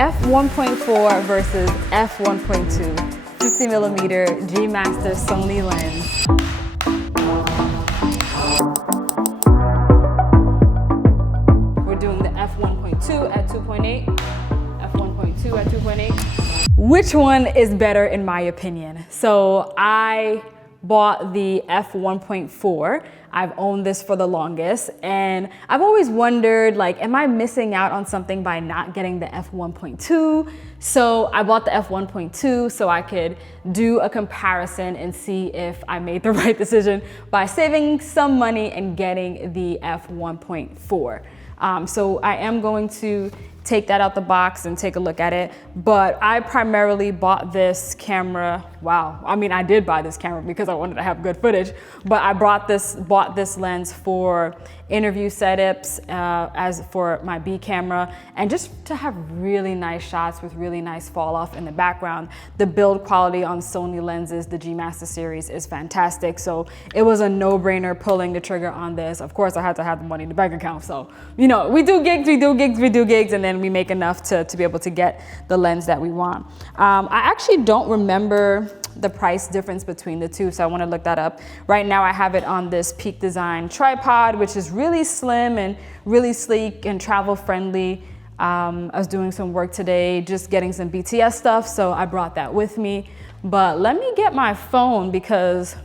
f1.4 versus f1.2 50mm G Master Sony lens. We're doing the f1.2 at 2.8, f1.2 at 2.8. Which one is better in my opinion? So I bought the f1.4. I've owned this for the longest, and I've always wondered, like, am I missing out on something by not getting the f1.2? So I bought the f1.2 so I could do a comparison and see if I made the right decision by saving some money and getting the f1.4. So I am going to take that out the box and take a look at it. But I primarily bought this camera. Wow, I mean, I did buy this camera because I wanted to have good footage, but I bought this lens for interview setups, as for my B camera, and just to have really nice shots with really nice fall off in the background. The build quality on Sony lenses, the G Master series, is fantastic. So it was a no-brainer pulling the trigger on this. Of course, I had to have the money in the bank account. So, you know, we do gigs, and then we make enough to be able to get the lens that we want. I actually don't remember the price difference between the two, so I want to look that up. Right now I have it on this Peak Design tripod, which is really slim and really sleek and travel friendly. I was doing some work today, just getting some BTS stuff, so I brought that with me. But let me get my phone because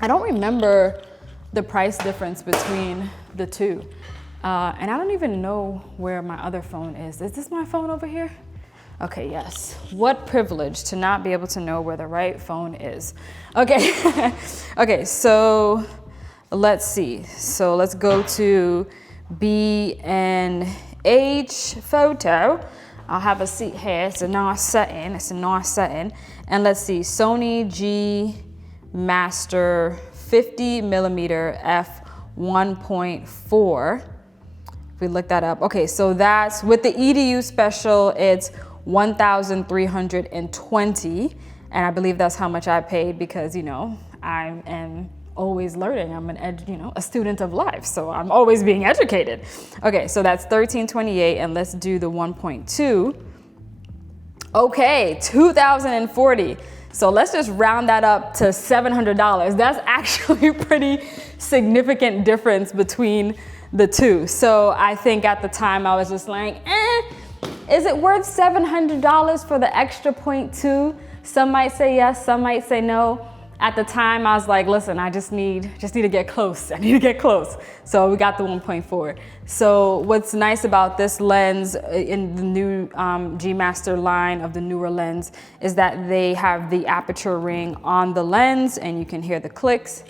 I don't remember the price difference between the two. And I don't even know where my other phone is. Is this my phone over here? Okay, yes. What privilege to not be able to know where the right phone is. Okay, okay, so let's see. So let's go to B&H photo. I'll have a seat here. It's a nice setting. And let's see, Sony G Master 50mm f1.4. We look that up. Okay, so that's with the EDU special, it's 1,320, and I believe that's how much I paid because, you know, I am always learning. I'm a student of life, so I'm always being educated. Okay, so that's 1,328, and let's do the 1.2. Okay, 2,040. So let's just round that up to $700. That's actually a pretty significant difference between the two. So I think at the time I was just like, is it worth $700 for the extra 0.2? Some might say yes, some might say no. At the time I was like, listen, I just need to get close. I need to get close. So we got the 1.4. So what's nice about this lens in the new G Master line of the newer lens is that they have the aperture ring on the lens and you can hear the clicks.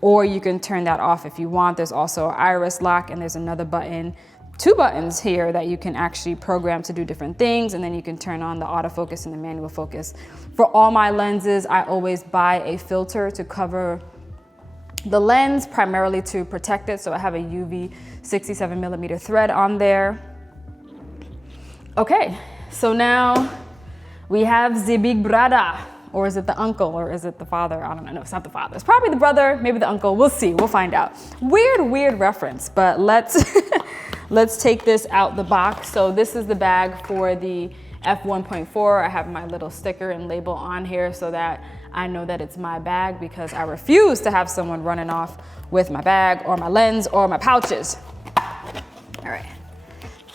Or you can turn that off if you want. There's also an iris lock, and there's another button, 2 buttons here that you can actually program to do different things, and then you can turn on the autofocus and the manual focus. For all my lenses, I always buy a filter to cover the lens, primarily to protect it. So I have a UV 67mm thread on there. Okay, so now we have the big brother. Or is it the uncle, or is it the father? I don't know, no, it's not the father. It's probably the brother, maybe the uncle, we'll see, we'll find out. Weird reference, but let's take this out the box. So this is the bag for the f1.4. I have my little sticker and label on here so that I know that it's my bag because I refuse to have someone running off with my bag or my lens or my pouches. All right,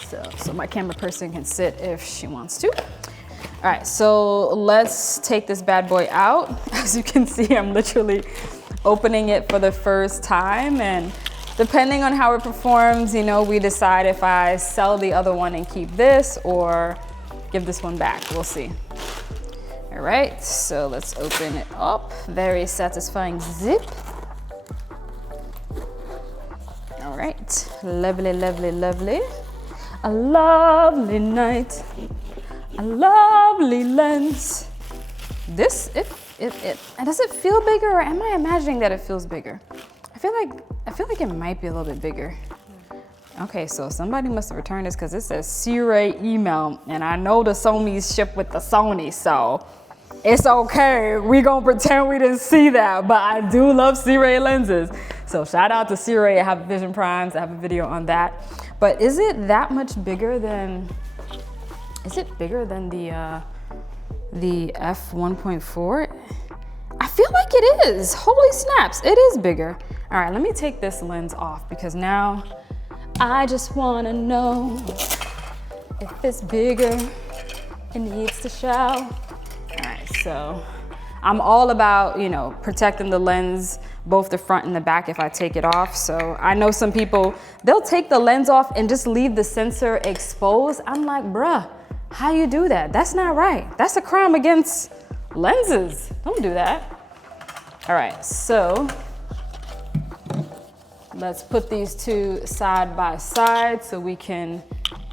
so my camera person can sit if she wants to. All right, so let's take this bad boy out. As you can see, I'm literally opening it for the first time, and depending on how it performs, you know, we decide if I sell the other one and keep this or give this one back. We'll see. All right, so let's open it up. Very satisfying zip. All right, lovely. A lovely night. A lovely lens. This, does it feel bigger, or am I imagining that it feels bigger? I feel like it might be a little bit bigger. Okay, so somebody must have returned this because it says C-Ray email, and I know the Sony's ship with the Sony, so it's okay. We gonna pretend we didn't see that, but I do love C-Ray lenses. So shout out to C-Ray. I have Vision Primes. I have a video on that. But is it that much bigger than Is it bigger than the f1.4? I feel like it is. Holy snaps, it is bigger. All right, let me take this lens off because now I just wanna know if it's bigger, it needs to shout. All right, so I'm all about, you know, protecting the lens, both the front and the back if I take it off. So I know some people, they'll take the lens off and just leave the sensor exposed. I'm like, bruh, how you do that? That's not right. That's a crime against lenses. Don't do that. All right, so let's put these two side by side so we can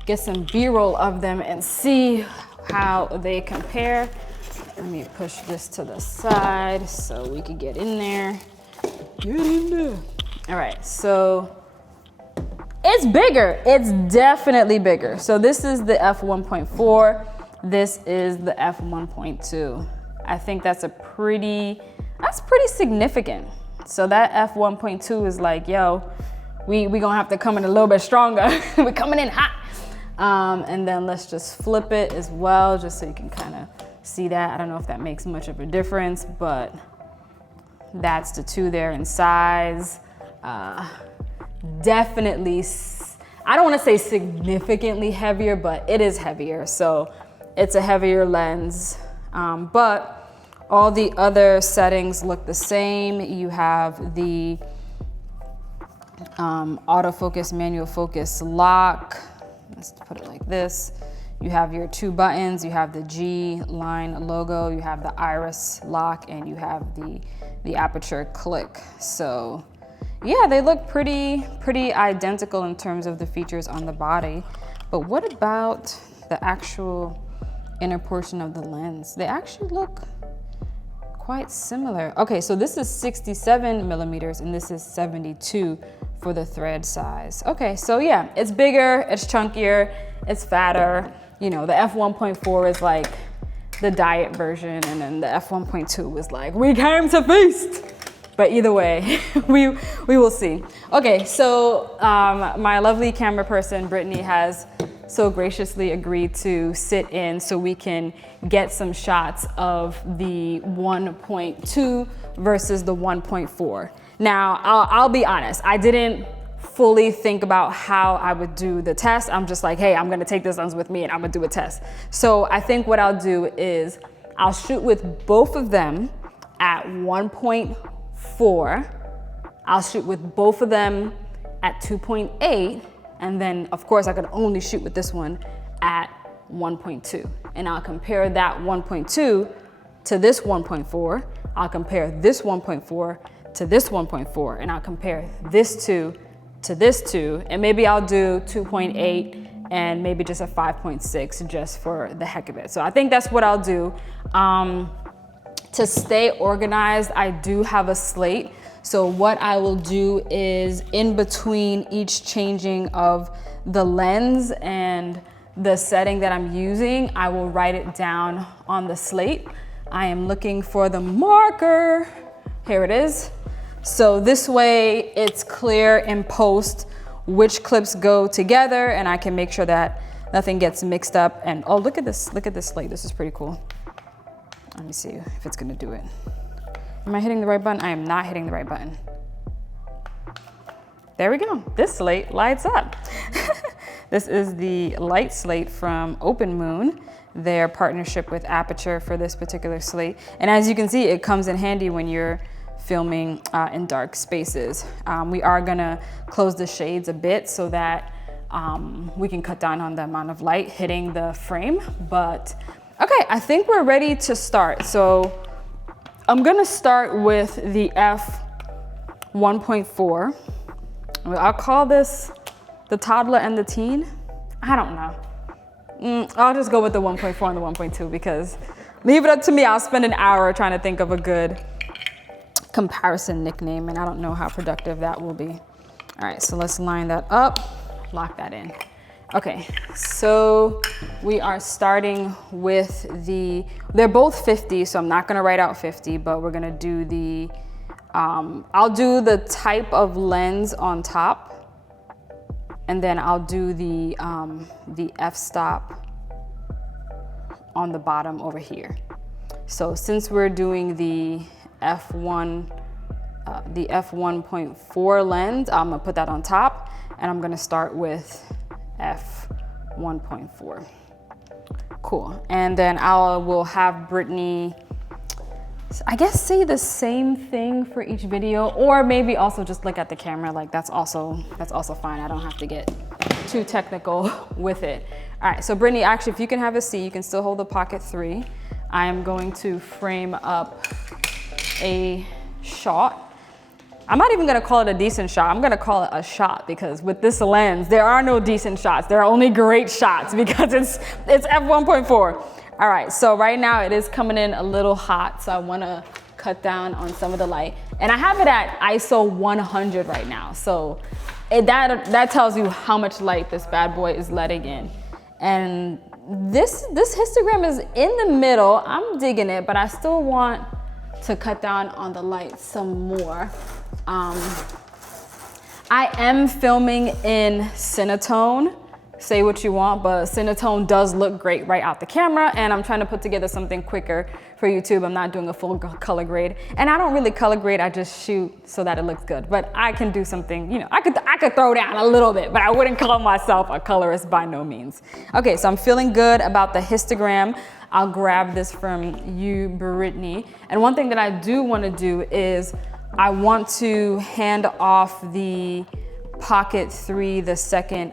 get some B-roll of them and see how they compare. Let me push this to the side so we can get in there. Get in there. All right, so it's bigger. It's definitely bigger. So this is the f1.4. This is the f1.2. I think that's pretty significant. So that f1.2 is like, yo, we gonna have to come in a little bit stronger. We're coming in hot. And then let's just flip it as well, just so you can kind of see that. I don't know if that makes much of a difference, but that's the two there in size. Definitely, I don't want to say significantly heavier, but it is heavier. So it's a heavier lens, but all the other settings look the same. You have the autofocus, manual focus lock. Let's put it like this. You have your two buttons. You have the G line logo. You have the iris lock, and you have the aperture click. So yeah, they look pretty identical in terms of the features on the body. But what about the actual inner portion of the lens? They actually look quite similar. Okay, so this is 67 millimeters and this is 72 for the thread size. Okay, so yeah, it's bigger, it's chunkier, it's fatter. You know, the f1.4 is like the diet version, and then the f1.2 was like, we came to feast. But either way, we will see. Okay, so my lovely camera person, Brittany, has so graciously agreed to sit in so we can get some shots of the 1.2 versus the 1.4. Now, I'll be honest, I didn't fully think about how I would do the test. I'm just like, hey, I'm gonna take this lens with me and I'm gonna do a test. So I think what I'll do is I'll shoot with both of them at 1.4. I'll shoot with both of them at 2.8. And then of course I could only shoot with this one at 1.2. And I'll compare that 1.2 to this 1.4. I'll compare this 1.4 to this 1.4. And I'll compare this 2 to this 2. And maybe I'll do 2.8 and maybe just a 5.6 just for the heck of it. So I think that's what I'll do. To stay organized, I do have a slate. So what I will do is in between each changing of the lens and the setting that I'm using, I will write it down on the slate. I am looking for the marker. Here it is. So this way it's clear in post which clips go together, and I can make sure that nothing gets mixed up. And oh, look at this slate. This is pretty cool. Let me see if it's gonna do it. Am I hitting the right button? I am not hitting the right button. There we go. This slate lights up. This is the light slate from Open Moon, their partnership with Aperture for this particular slate. And as you can see, it comes in handy when you're filming in dark spaces. We are gonna close the shades a bit so that we can cut down on the amount of light hitting the frame. But okay, I think we're ready to start. So I'm gonna start with the f1.4. I'll call this the toddler and the teen. I don't know. I'll just go with the 1.4 and the 1.2 because leave it up to me. I'll spend an hour trying to think of a good comparison nickname, and I don't know how productive that will be. All right, so let's line that up, lock that in. Okay, so we are starting with they're both 50, so I'm not gonna write out 50, but we're gonna do the, I'll do the type of lens on top, and then I'll do the f-stop on the bottom over here. So since we're doing the f1.4 lens, I'm gonna put that on top, and I'm gonna start with f1.4. Cool, and then will have Brittany, I guess, say the same thing for each video, or maybe also just look at the camera. Like that's also fine. I don't have to get too technical with it. All right, so Brittany, actually, if you can have a seat, you can still hold the Pocket 3. I am going to frame up a shot. I'm not even gonna call it a decent shot. I'm gonna call it a shot, because with this lens, there are no decent shots. There are only great shots because it's f1.4. All right, so right now it is coming in a little hot, so I wanna cut down on some of the light. And I have it at ISO 100 right now, so that tells you how much light this bad boy is letting in. And this histogram is in the middle. I'm digging it, but I still want to cut down on the light some more. I am filming in cinetone. Say what you want, but cinetone does look great right out the camera, and I'm trying to put together something quicker for YouTube. I'm not doing a full color grade, and I don't really color grade. I just shoot so that it looks good. But I can do something, you know, I could throw down a little bit, but I wouldn't call myself a colorist by no means. Okay, so I'm feeling good about the histogram. I'll grab this from you, Brittany. And one thing that I do want to do is I want to hand off the Pocket 3, the second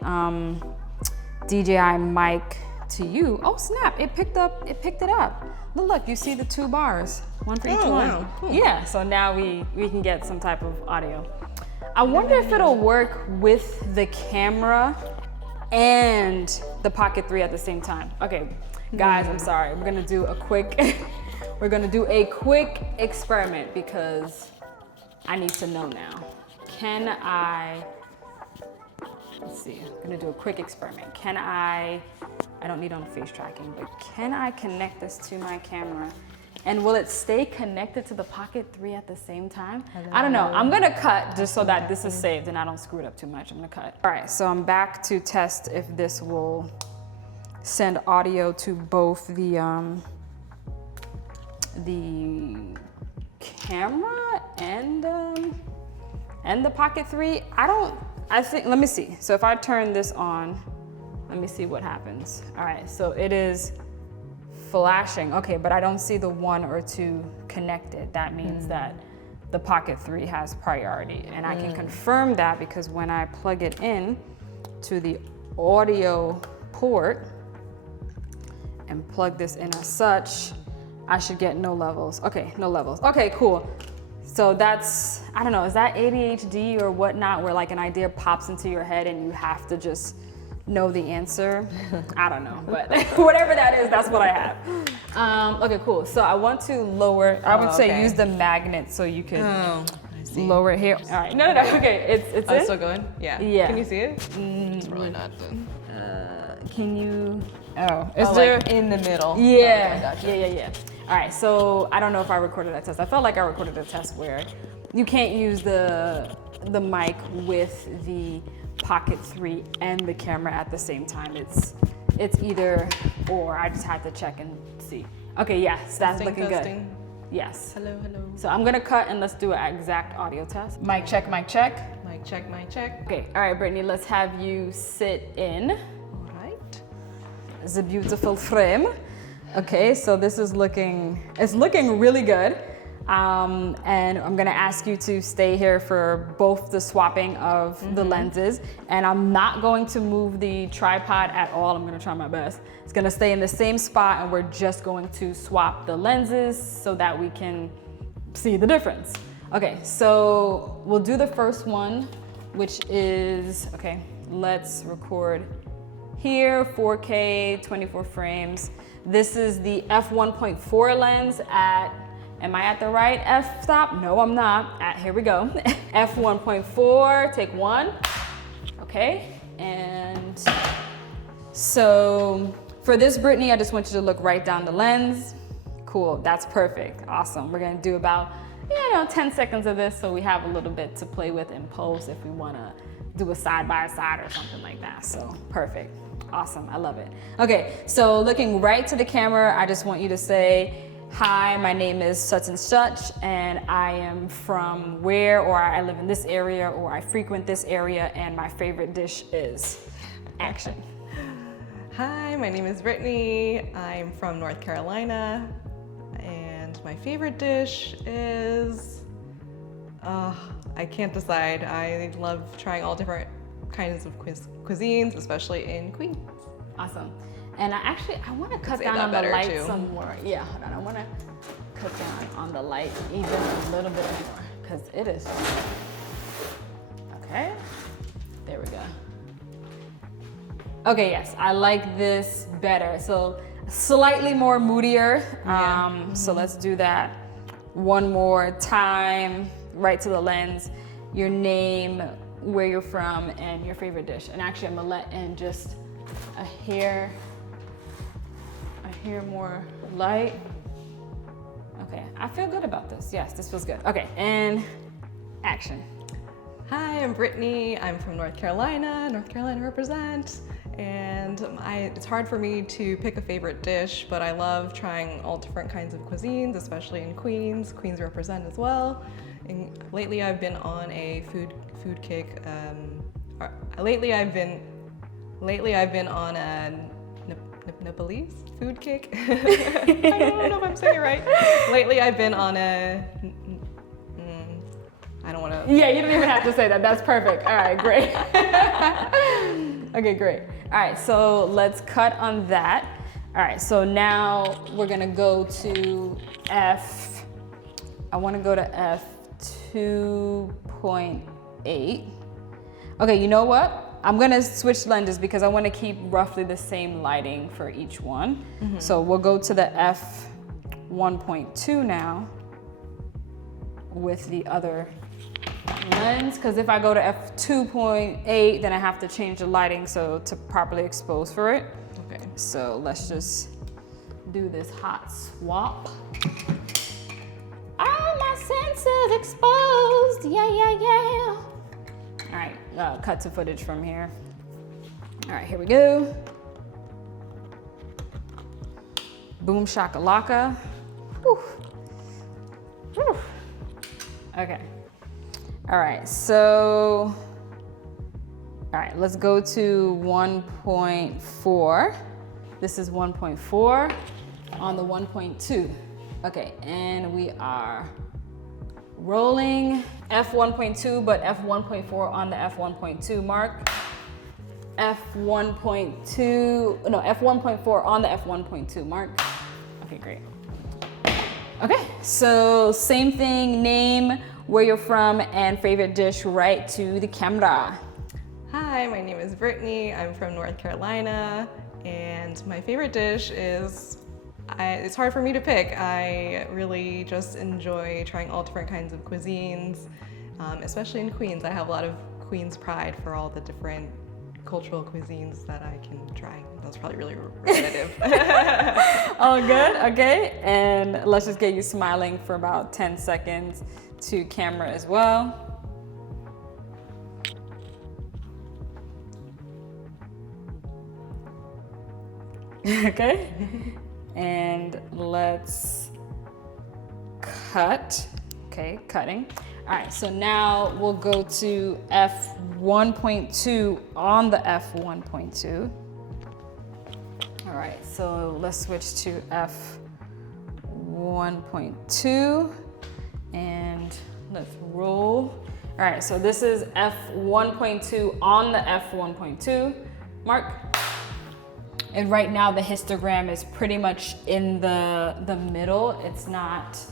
DJI mic, to you. Oh snap, it picked it up. Look, you see the 2 bars, one for each one. Wow, cool. Yeah, so now we can get some type of audio. I wonder if it'll work with the camera and the Pocket 3 at the same time. Okay, guys, I'm sorry. We're gonna do a quick experiment because I need to know now. Let's see, I'm gonna do a quick experiment. I don't need on face tracking, but can I connect this to my camera? And will it stay connected to the Pocket 3 at the same time? I don't know. I'm gonna cut just so that this is saved and I don't screw it up too much. I'm gonna cut. All right, so I'm back to test if this will send audio to both the camera and the Pocket 3. Let me see. So if I turn this on, let me see what happens. All right, so it is flashing. Okay, but I don't see the 1 or 2 connected. That means that the Pocket 3 has priority. And I can confirm that because when I plug it in to the audio port and plug this in as such, I should get no levels. Okay, no levels. Okay, cool. So that's, I don't know, is that ADHD or whatnot, where like an idea pops into your head and you have to just know the answer? I don't know, but whatever that is, that's what I have. Okay, cool. So I want to lower, I would say use the magnet so you can lower it here. All right, no, okay, it's in? Still going? Yeah. Yeah. Can you see it? It's really not done. Can you, it's like in the middle. Yeah, Gotcha. yeah. All right, so I don't know if I recorded that test. I felt like I recorded a test where you can't use the mic with the Pocket 3 and the camera at the same time. It's either or. I just had to check and see. Okay, yes, that's looking good. Yes. Hello. So I'm gonna cut and let's do an exact audio test. Mic check, mic check. Mic check, mic check. Okay, all right, Brittany, let's have you sit in. All right. It's a beautiful frame. Okay, so this is it's looking really good. And I'm gonna ask you to stay here for both the swapping of the lenses. And I'm not going to move the tripod at all. I'm gonna try my best. It's gonna stay in the same spot and we're just going to swap the lenses so that we can see the difference. Okay, so we'll do the first one, which is, okay, let's record here, 4K, 24 frames. This is the f1.4 lens at, am I at the right f-stop? No, I'm not. Here we go. f1.4, take 1. Okay, and so for this, Brittany, I just want you to look right down the lens. Cool, that's perfect, awesome. We're gonna do about, 10 seconds of this so we have a little bit to play with in post if we wanna do a side by side or something like that, so perfect. Awesome, I love it. Okay, so looking right to the camera, I just want you to say, hi, my name is such and such, and I am from where, or I live in this area, or I frequent this area, and my favorite dish is action. Hi, my name is Brittany. I'm from North Carolina, and my favorite dish is, I can't decide. I love trying all different kinds of cuisines, especially in Queens. Awesome. And I want to cut down on the light some more. Yeah, hold on. I want to cut down on the light even a little bit more because it is. Okay. There we go. Okay, yes, I like this better. So slightly more moodier. So let's do that one more time. Right to the lens. Your name, where you're from, and your favorite dish. And actually, I'm gonna let in just a hair more light. Okay, I feel good about this. Yes, this feels good. Okay, and action. Hi, I'm Brittany. I'm from North Carolina represent. And it's hard for me to pick a favorite dish, but I love trying all different kinds of cuisines, especially in Queens. Queens represent as well. And lately I've been on a food kick. Lately I've been on a Nepalese food kick. I don't know if I'm saying it right. Lately I've been on a. I don't want to. Yeah, you don't even have to say that. That's perfect. All right, great. Okay, great. All right, so let's cut on that. All right, so now we're gonna go to F. I want to go to F2.8. Okay, you know what? I'm gonna switch lenses because I want to keep roughly the same lighting for each one. So we'll go to the F1.2 now with the other lens, because if I go to F2.8, then I have to change the lighting to properly expose for it. Okay. So let's just do this hot swap. All my senses exposed, yeah. All right, cut to footage from here. All right, here we go. Boom shakalaka. Whew. Whew. Okay. All right, so, all right, let's go to 1.4. This is 1.4 on the 1.2. Okay, and we are rolling F1.2, but F1.4 on the F1.2 mark. F1.4 on the F1.2 mark. Okay, great. Okay, so same thing, name, where you're from, and favorite dish right to the camera. Hi, my name is Brittany. I'm from North Carolina, and my favorite dish is, it's hard for me to pick. I really just enjoy trying all different kinds of cuisines, especially in Queens. I have a lot of Queens pride for all the different cultural cuisines that I can try. That's probably really repetitive. All good, okay. And let's just get you smiling for about 10 seconds to camera as well. Okay, and let's cut. Okay, cutting. All right, so now we'll go to F1.2 on the F1.2. All right, so let's switch to F1.2 and let's roll. All right, so this is F1.2 on the F1.2 mark. And right now the histogram is pretty much in the middle. It's not,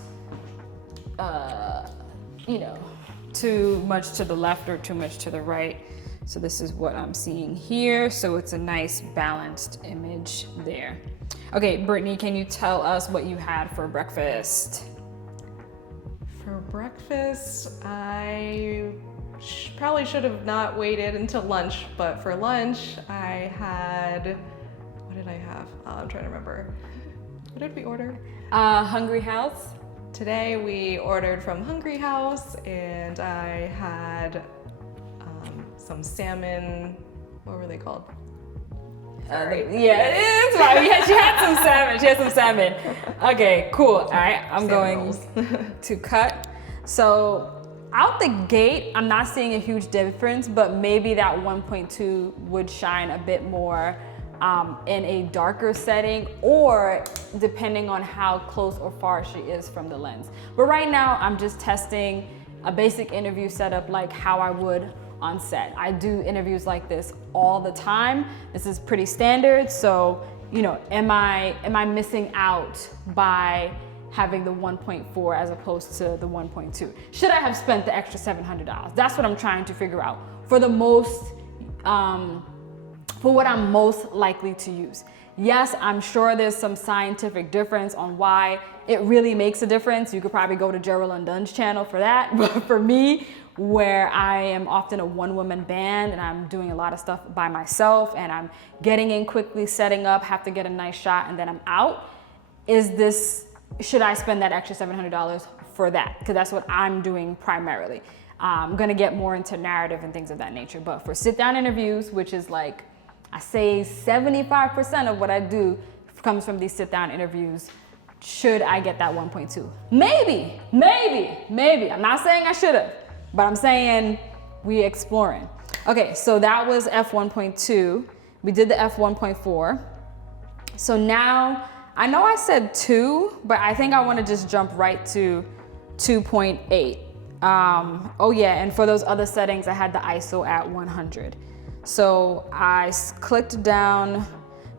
too much to the left or too much to the right. So this is what I'm seeing here. So it's a nice balanced image there. Okay, Brittany, can you tell us what you had for breakfast? For breakfast, I probably should have not waited until lunch, but for lunch I had, what did I have? I'm trying to remember. What did we order? Hungry House. Today we ordered from Hungry House, and I had some salmon, what were they called? Sorry. Yeah, it's fine. Yeah, she had some salmon. She had some salmon. Okay, cool. All right, I'm Salmon going rolls. to cut. So out the gate, I'm not seeing a huge difference, but maybe that 1.2 would shine a bit more in a darker setting, or depending on how close or far she is from the lens. But right now, I'm just testing a basic interview setup like how I would on set. I do interviews like this all the time. This is pretty standard. So, you know, am I missing out by having the 1.4 as opposed to the 1.2? Should I have spent the extra $700? That's what I'm trying to figure out for the most, for what I'm most likely to use. Yes, I'm sure there's some scientific difference on why it really makes a difference. You could probably go to Geraldine Dunn's channel for that. But for me, where I am often a one-woman band and I'm doing a lot of stuff by myself and I'm getting in quickly, setting up, have to get a nice shot, and then I'm out, should I spend that extra $700 for that? Because that's what I'm doing primarily. I'm gonna get more into narrative and things of that nature. But for sit-down interviews, which is like, I say 75% of what I do comes from these sit-down interviews, should I get that 1.2? Maybe. I'm not saying I should have, but I'm saying we exploring. Okay, so that was f1.2. We did the f1.4. So now, I know I said 2, but I think I want to just jump right to 2.8. Oh yeah, and for those other settings, I had the ISO at 100. So I clicked down,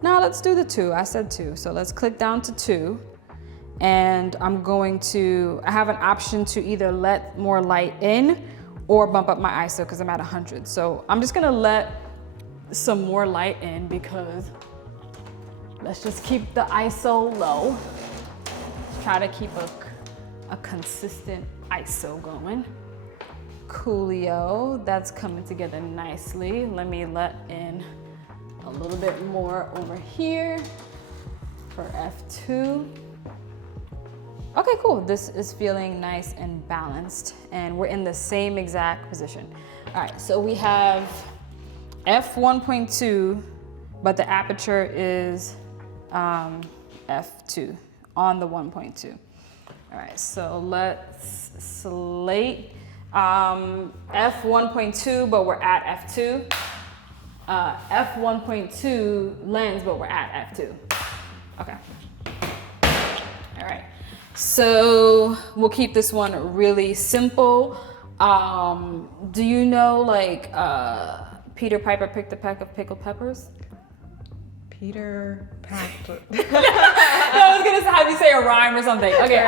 no, let's do the 2. I said 2, so let's click down to 2. And I have an option to either let more light in or bump up my ISO because I'm at 100. So I'm just gonna let some more light in because let's just keep the ISO low. Try to keep a consistent ISO going. Coolio, that's coming together nicely. Let me let in a little bit more over here for F2. Okay, cool. This is feeling nice and balanced, and we're in the same exact position. All right, so we have f1.2, but the aperture is f2 on the 1.2. All right, so let's slate f1.2, but we're at f2. f1.2 lens, but we're at f2. Okay. All right. So we'll keep this one really simple. Do you know, like, Peter Piper picked a peck of pickled peppers? Peter packed. I was gonna have you say a rhyme or something. Okay.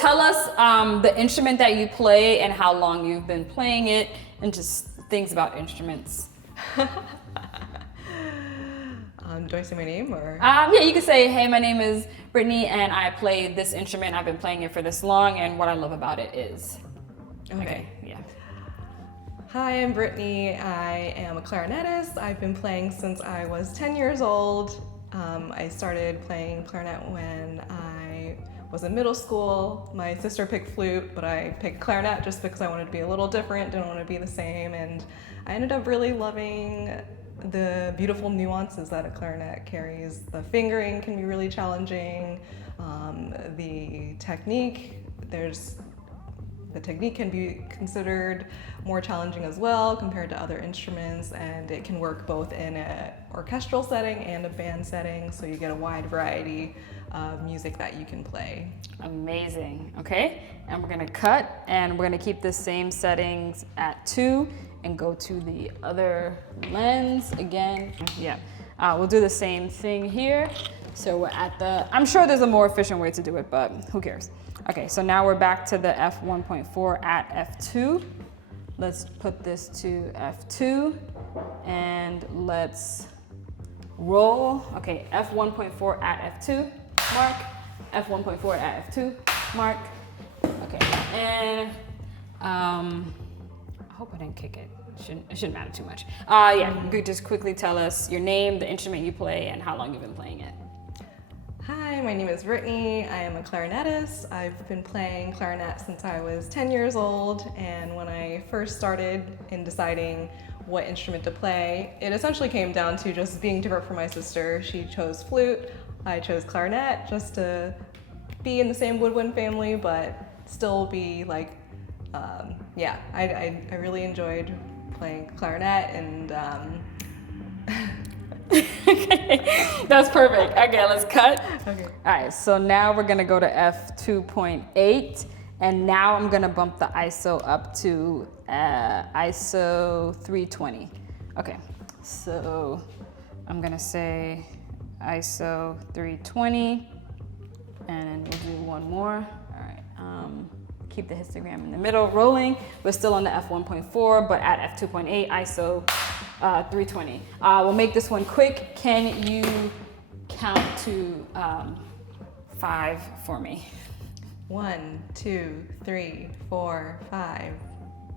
Tell us the instrument that you play and how long you've been playing it, and just things about instruments. Do I say my name or? Yeah, you can say, hey, my name is Brittany and I play this instrument. I've been playing it for this long, and what I love about it is. Okay. Yeah. Hi, I'm Brittany. I am a clarinetist. I've been playing since I was 10 years old. I started playing clarinet when I was in middle school. My sister picked flute, but I picked clarinet just because I wanted to be a little different, didn't want to be the same, and I ended up really loving the beautiful nuances that a clarinet carries. The fingering can be really challenging. The technique can be considered more challenging as well compared to other instruments, and it can work both in an orchestral setting and a band setting, so you get a wide variety of music that you can play. Amazing. Okay, and we're gonna cut, and we're gonna keep the same settings at 2 and go to the other lens again. Yeah, we'll do the same thing here. So we're at I'm sure there's a more efficient way to do it, but who cares? Okay, so now we're back to the f1.4 at f2. Let's put this to f2 and let's roll. Okay, f1.4 at f2, mark. f1.4 at f2, mark. Okay, and I hope I didn't kick it. It shouldn't matter too much. Yeah, you could just quickly tell us your name, the instrument you play, and how long you've been playing it. Hi, my name is Brittany. I am a clarinetist. I've been playing clarinet since I was 10 years old, and when I first started in deciding what instrument to play, it essentially came down to just being different from my sister. She chose flute, I chose clarinet, just to be in the same woodwind family, but still be like, yeah, I really enjoyed playing clarinet and Okay, that's perfect. Okay, let's cut. Okay. All right, so now we're gonna go to f2.8, and now I'm gonna bump the ISO up to ISO 320. Okay, so I'm gonna say ISO 320, and we'll do one more. All right, keep the histogram in the middle, rolling. We're still on the f1.4, but at f2.8 ISO 320. We'll make this one quick. Can you count to 5 for me? 1, 2, 3, 4, 5.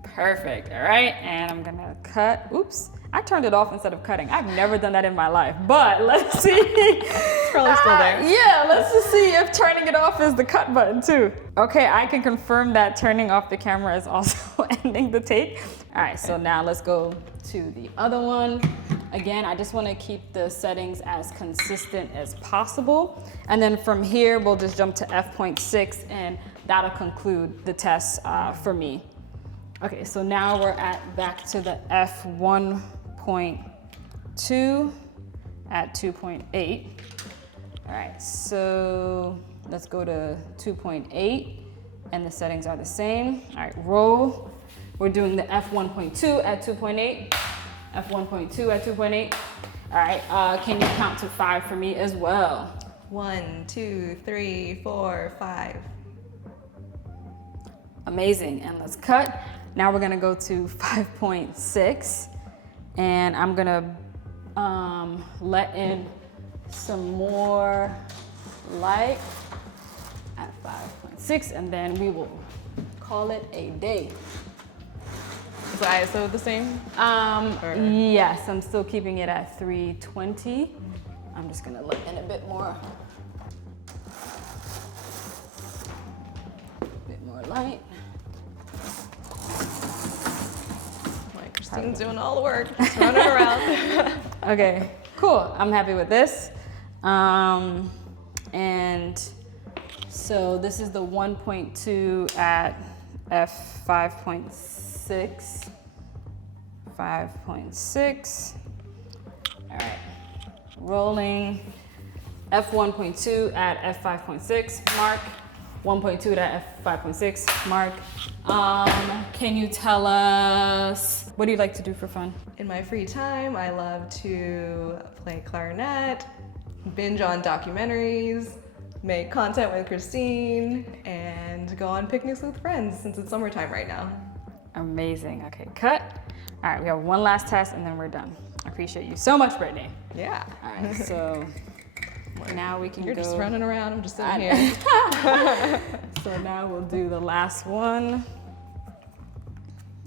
Perfect. All right, and I'm gonna cut. Oops, I turned it off instead of cutting. I've never done that in my life, but let's see. It's probably still there. Yeah, let's just see if turning it off is the cut button too. Okay, I can confirm that turning off the camera is also ending the take. All right, so now let's go to the other one. Again, I just want to keep the settings as consistent as possible. And then from here, we'll just jump to f.6, and that'll conclude the test for me. Okay, so now we're back to the f1.2 at 2.8. All right, so let's go to 2.8, and the settings are the same. All right, roll. We're doing the f1.2 at 2.8, f1.2 at 2.8. All right, can you count to 5 for me as well? 1, 2, 3, 4, 5. Amazing, and let's cut. Now we're gonna go to 5.6, and I'm gonna let in some more light at 5.6, and then we will call it a day. Is the ISO the same? Yes, I'm still keeping it at 320. I'm just gonna let in a bit more light. Like Christine's doing all the work, just running around. Okay, cool. I'm happy with this. And so this is the 1.2 at f5.6. 5.6. All right, rolling. f1.2 at f5.6 mark. 1.2 at f5.6 mark. Can you tell us, what do you like to do for fun? In my free time, I love to play clarinet, binge on documentaries, make content with Christine, and go on picnics with friends since it's summertime right now. Amazing. Okay, cut. All right, we have one last test and then we're done. I appreciate you so much, Brittany. Yeah. All right, so now we can You're go. just running around, I'm just sitting here. So now we'll do the last one.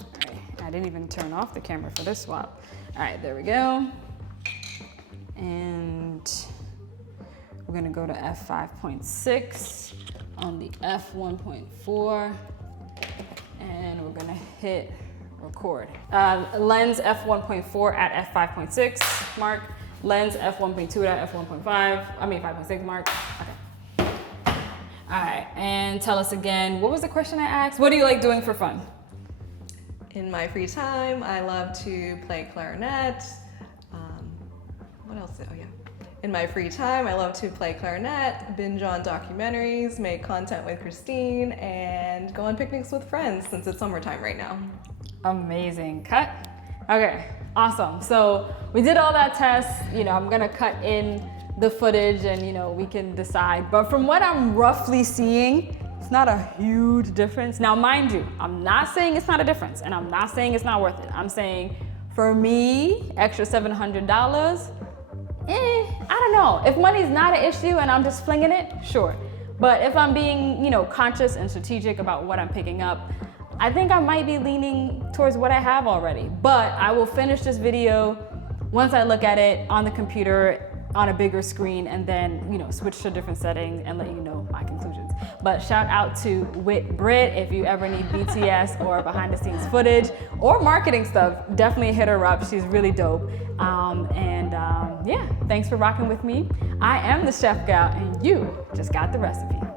All right, I didn't even turn off the camera for this swap. All right, there we go. And we're gonna go to f5.6 on the f1.4, and we're gonna hit record. Lens f1.4 at f5.6 mark. Lens f1.2 at f1.5, 5.6 mark. Okay. All right, and tell us again, what was the question I asked? What do you like doing for fun? In my free time, I love to play clarinet. What else? Oh yeah. In my free time, I love to play clarinet, binge on documentaries, make content with Christine, and go on picnics with friends since it's summertime right now. Amazing. Cut. Okay, awesome. So we did all that test. I'm gonna cut in the footage and we can decide. But from what I'm roughly seeing, it's not a huge difference. Now, mind you, I'm not saying it's not a difference, and I'm not saying it's not worth it. I'm saying for me, extra $700, I don't know. If money's not an issue and I'm just flinging it, sure. But if I'm being, conscious and strategic about what I'm picking up, I think I might be leaning towards what I have already. But I will finish this video once I look at it on the computer on a bigger screen and then, you know, switch to different settings and let you know my conclusions. But shout out to Wit Brit. If you ever need BTS or behind the scenes footage or marketing stuff, definitely hit her up. She's really dope. Yeah, thanks for rocking with me. I am the Chef Gal and you just got the recipe.